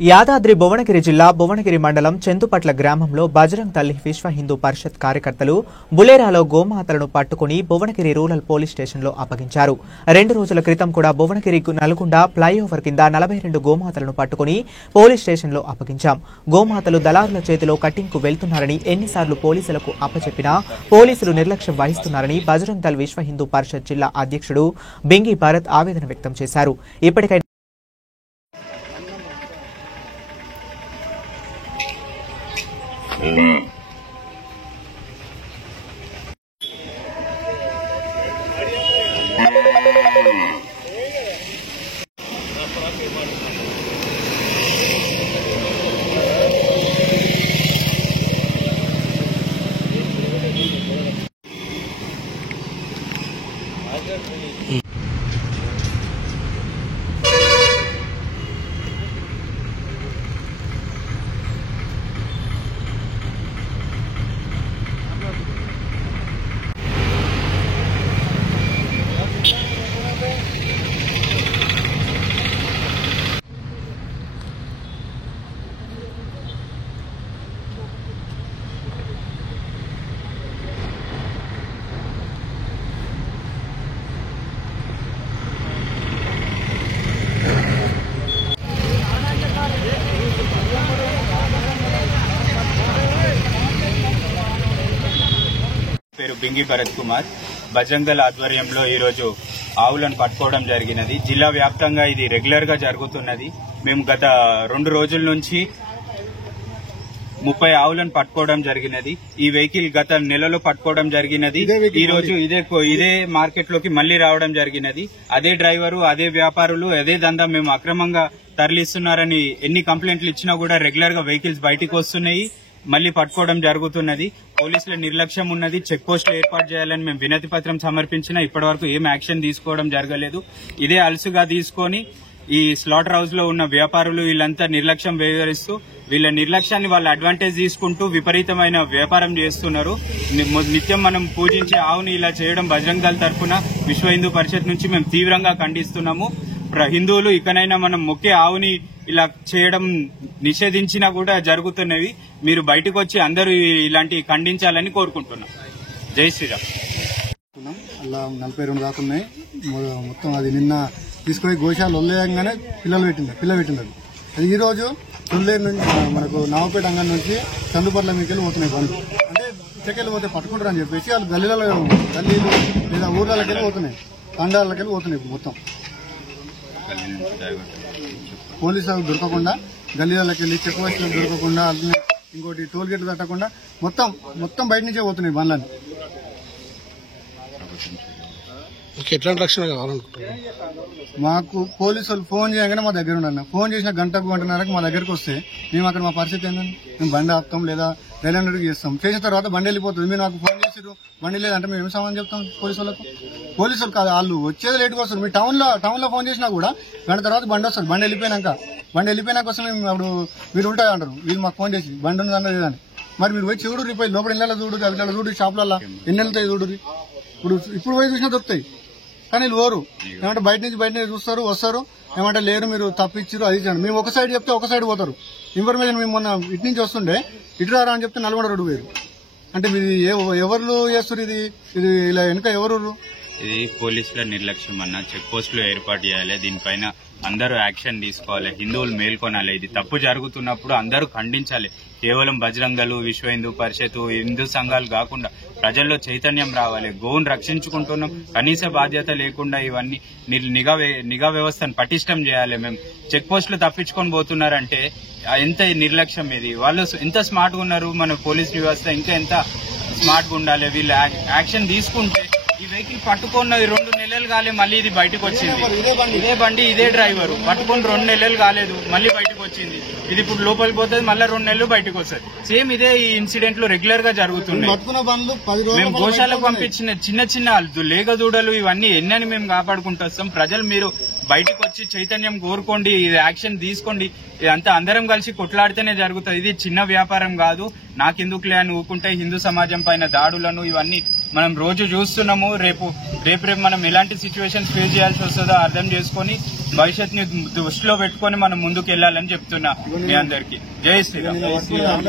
యాదాద్రి భువనగిరి జిల్లా భువనగిరి మండలం చందుపట్ల గ్రామంలో బజరంగ్ తల్లి విశ్వ హిందూ పరిషత్ కార్యకర్తలు బులేరాలో గోమాతలను పట్టుకుని భువనగిరి రూరల్ పోలీస్ స్టేషన్లో అప్పగించారు. 2 రోజుల క్రితం కూడా భువనగిరి నల్గొండ ఫ్లైఓవర్ కింద 42 గోమాతలను పట్టుకుని పోలీస్ స్టేషన్లో అప్పగించాం. గోమాతలు దళారుల చేతిలో కట్టింగ్కు వెళ్తున్నారని ఎన్నిసార్లు పోలీసులకు అప్పచెప్పినా పోలీసులు నిర్లక్ష్యం వహిస్తున్నారని బజరంగ్ దళ్ విశ్వ హిందూ పరిషత్ జిల్లా అధ్యక్షుడు బింగి భరత్ ఆవేదన వ్యక్తం చేశారు. ఇప్పటికైనా పేరు బింగి భరత్ కుమార్. బజరంగ్ దళ్ ఆధ్వర్యంలో ఈరోజు ఆవులను పట్టుకోవడం జరిగినది. జిల్లా వ్యాప్తంగా ఇది రెగ్యులర్ గా జరుగుతున్నది. మేము గత 2 రోజుల నుంచి 30 ఆవులను పట్టుకోవడం జరిగినది. ఈ వెహికల్ గత నెలలో పట్టుకోవడం జరిగినది. ఈ రోజు ఇదే మార్కెట్ లోకి మళ్లీ రావడం జరిగినది. అదే డ్రైవరు, అదే వ్యాపారులు, అదే దందా మేము అక్రమంగా తరలిస్తున్నారని ఎన్ని కంప్లైంట్లు ఇచ్చినా కూడా రెగ్యులర్ గా వెహికల్స్ బయటికి వస్తున్నాయి, మళ్లీ పట్టుకోవడం జరుగుతున్నది. పోలీసుల నిర్లక్ష్యం ఉన్నది. చెక్ పోస్టులు ఏర్పాటు చేయాలని మేము వినతి పత్రం సమర్పించినా ఇప్పటివరకు ఏం యాక్షన్ తీసుకోవడం జరగలేదు. ఇదే అలసుగా తీసుకొని ఈ స్లాటర్ హౌస్ లో ఉన్న వ్యాపారులు వీళ్ళంతా నిర్లక్ష్యం వ్యవహరిస్తూ వీళ్ళ నిర్లక్ష్యాన్ని వాళ్ళ అడ్వాంటేజ్ తీసుకుంటూ విపరీతమైన వ్యాపారం చేస్తున్నారు. నిత్యం మనం పూజించే ఆవుని ఇలా చేయడం బజరంగ్ దళ్ తరఫున విశ్వ హిందూ పరిషత్ నుంచి మేము తీవ్రంగా ఖండిస్తున్నాము. హిందువులు ఇకనైనా మనం మొక్కే ఆవుని ఇలా చేయడం నిషేధించినా కూడా జరుగుతున్నవి. మీరు బయటకు వచ్చి అందరూ ఇలాంటివి ఖండించాలని కోరుకుంటున్నాం. జై శ్రీరామ్. అలా 42 దాకా ఉన్నాయి. మొత్తం అది నిన్న తీసుకుపోయి గోశాల వదిలేయంగానే పిల్ల పెట్టింది. అది ఈ రోజు తుల్లేరు నుంచి మనకు నావపేట అంగన్ నుంచి చందుపట్ల మీకెళ్ళి పోతున్నాయి బండ్లు. అంటే ఇక్కడికెళ్ళి పోతే పట్టుకుంటారు అని చెప్పేసి వాళ్ళు గల్లీలు లేదా ఊర్లకి వెళ్ళి పోతున్నాయి, తండాలకి వెళ్ళి పోతున్నాయి. మొత్తం పోలీసు దొరకకుండా గల్లీలకి వెళ్ళి చెక్ పోస్టులకు దొరకకుండా ఇంకోటి టోల్ గేట్లు తట్టకుండా మొత్తం బయట నుంచే పోతున్నాయి బండ్లని. ఎట్లాంటి రక్షణ కావాలనుకుంటున్నాం? మాకు పోలీసు వాళ్ళు ఫోన్ చేయగానే మా దగ్గర ఉండాలి. ఫోన్ చేసిన గంటన్నరకు మా దగ్గరకు వస్తే మేము అక్కడ మా పరిస్థితి ఏంటంటే మేము బండి ఆపుతాం లేదా రైల్వే చేస్తాం. చేసిన తర్వాత బండి వెళ్ళిపోతుంది. మీరు నాకు ఫోన్ చేసిరు బండి లేదంటే మేము ఏం సమాధానం చెప్తాం పోలీసు వాళ్ళకు? పోలీసు వాళ్ళు కాదు, వాళ్ళు వచ్చేది లేట్గా వస్తారు. మీరు టౌన్ లో ఫోన్ చేసినా కూడా గంట తర్వాత బండి వస్తుంది. బండి వెళ్ళిపోయినాక వస్తే మేము అప్పుడు మీరు ఉంటాయి అంటారు. వీళ్ళు మాకు ఫోన్ చేసి బండి ఉందని లేదని. మరి మీరు పోయి చూడు, పోయి లోపల ఇళ్ళలో చూడు, అవి చూడు, షాపులలో ఎన్ని వెళ్తాయి చూడు. ఇప్పుడు పోయి చూసినా దొరుకుతాయి. కానీ వీళ్ళు ఓరు ఏమంటే బయట నుంచి చూస్తారు, వస్తారు, ఏమంటే లేరు మీరు తప్పించారు అది చేయండి. మేము ఒక సైడ్ చెప్తే ఒక సైడ్ పోతారు. ఇన్ఫర్మేషన్ మేము మొన్న ఇటు నుంచి వస్తుండే ఇటు రారా అని చెప్తే నల్గొండ రోడ్డు పోయారు. అంటే మీరు ఎవరు చేస్తారు ఇది ఇలా వెనుక ఎవరు? ఇది పోలీసుల నిర్లక్ష్యం అన్న. చెక్ పోస్టులు ఏర్పాటు చేయాలి. దీనిపైన అందరూ యాక్షన్ తీసుకోవాలి. హిందువులు మేల్కొనాలి. ఇది తప్పు జరుగుతున్నప్పుడు అందరూ ఖండించాలి. కేవలం బజరంగ్ దళ్, విశ్వ హిందూ పరిషత్, హిందూ సంఘాలు కాకుండా ప్రజల్లో చైతన్యం రావాలి. గోవును రక్షించుకుంటున్నాం, కనీస బాధ్యత లేకుండా ఇవన్నీ నిఘా వ్యవస్థను పటిష్టం చేయాలి. మేము చెక్ పోస్టులు తప్పించుకొని పోతున్నారంటే ఎంత నిర్లక్ష్యం ఇది. వాళ్ళు ఎంత స్మార్ట్ గా ఉన్నారు, మన పోలీస్ వ్యవస్థ ఇంకా ఎంత స్మార్ట్ గా ఉండాలి. వీళ్ళు యాక్షన్ తీసుకుంటే ఈ వెహికల్ పట్టుకున్నది 2 నెలలు కాలే, మళ్ళీ ఇది బయటకు వచ్చింది. ఇదే బండి ఇదే డ్రైవరు పట్టుకుని 2 నెలలు కాలేదు, మళ్ళీ బయటకు వచ్చింది. ఇది ఇప్పుడు లోపలికి పోతుంది, మళ్ళీ 2 నెలలు బయటకు వస్తుంది. సేమ్ ఇదే ఈ ఇన్సిడెంట్లు రెగ్యులర్ గా జరుగుతున్నాయి. మేము గోశాలకు పంపించిన చిన్న లేగ దూడలు ఇవన్నీ ఎన్నని మేము కాపాడుకుంటూ వస్తాం. ప్రజలు మీరు బయటకు వచ్చి చైతన్యం కోరుకోండి, ఇది యాక్షన్ తీసుకోండి. ఇదంతా అందరం కలిసి కొట్లాడితేనే జరుగుతుంది. ఇది చిన్న వ్యాపారం కాదు. నాకెందుకులే అని ఊకుంటే హిందూ సమాజం పైన దాడులను ఇవన్నీ మనం రోజు చూస్తున్నాము. రేపు మనం ఎలాంటి సిచ్యువేషన్స్ ఫేస్ చేయాల్సి వస్తుందో అర్థం చేసుకొని భవిష్యత్తుని దృష్టిలో పెట్టుకొని మనం ముందుకు వెళ్ళాలని చెప్తున్నా మీ అందరికి. జై శ్రీరామ్.